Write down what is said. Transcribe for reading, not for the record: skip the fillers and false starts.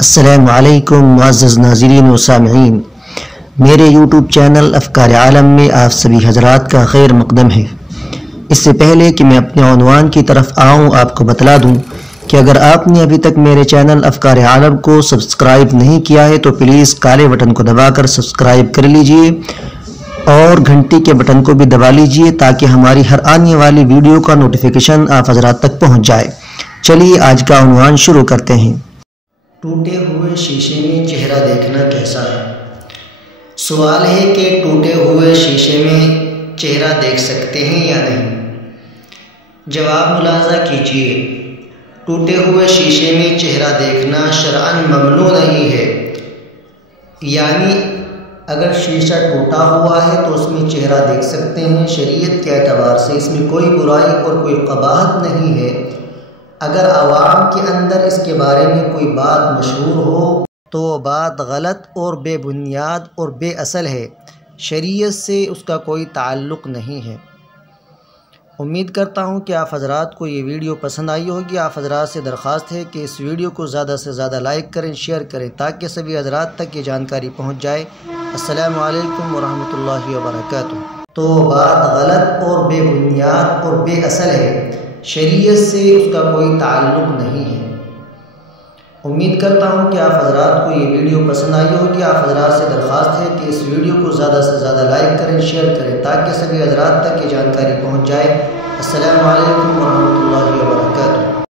السلام علیکم معزز ناظرین و سامعین، میرے یوٹیوب چینل افکار عالم میں آپ سبھی حضرات کا خیر مقدم ہے۔ اس سے پہلے کہ میں اپنے عنوان کی طرف آؤں، آپ کو بتلا دوں کہ اگر آپ نے ابھی تک میرے چینل افکار عالم کو سبسکرائب نہیں کیا ہے تو پلیز کالے بٹن کو دبا کر سبسکرائب کر لیجئے اور گھنٹی کے بٹن کو بھی دبا لیجئے تاکہ ہماری ہر آنے والی ویڈیو کا نوٹیفیکیشن آپ حضرات تک پہنچ جائے۔ چلیے آج کا عنوان شروع کرتے ہیں۔ ٹوٹے ہوئے شیشے میں چہرہ دیکھنا کیسا ہے؟ سوال ہے کہ ٹوٹے ہوئے شیشے میں چہرہ دیکھ سکتے ہیں یا نہیں؟ جواب ملاحظہ کیجیے۔ ٹوٹے ہوئے شیشے میں چہرہ دیکھنا شرعاً ممنوع نہیں ہے، یعنی اگر شیشہ ٹوٹا ہوا ہے تو اس میں چہرہ دیکھ سکتے ہیں۔ شریعت کے اعتبار سے اس میں کوئی برائی اور کوئی قباحت نہیں ہے۔ اگر عوام کے اندر اس کے بارے میں کوئی بات مشہور ہو تو وہ بات غلط اور بے بنیاد اور بے اصل ہے، شریعت سے اس کا کوئی تعلق نہیں ہے۔ امید کرتا ہوں کہ آپ حضرات کو یہ ویڈیو پسند آئی ہوگی۔ آپ حضرات سے درخواست ہے کہ اس ویڈیو کو زیادہ سے زیادہ لائک کریں، شیئر کریں تاکہ سبھی حضرات تک یہ جانکاری پہنچ جائے۔ السلام علیکم ورحمۃ اللہ وبرکاتہ۔ تو بات غلط اور بے بنیاد اور بے اصل ہے، شریعت سے اس کا کوئی تعلق نہیں ہے۔ امید کرتا ہوں کہ آپ حضرات کو یہ ویڈیو پسند آئی ہوگی۔ آپ حضرات سے درخواست ہے کہ اس ویڈیو کو زیادہ سے زیادہ لائک کریں، شیئر کریں تاکہ سبھی حضرات تک یہ جانکاری پہنچ جائے۔ السلام علیکم ورحمۃ اللہ وبرکاتہ۔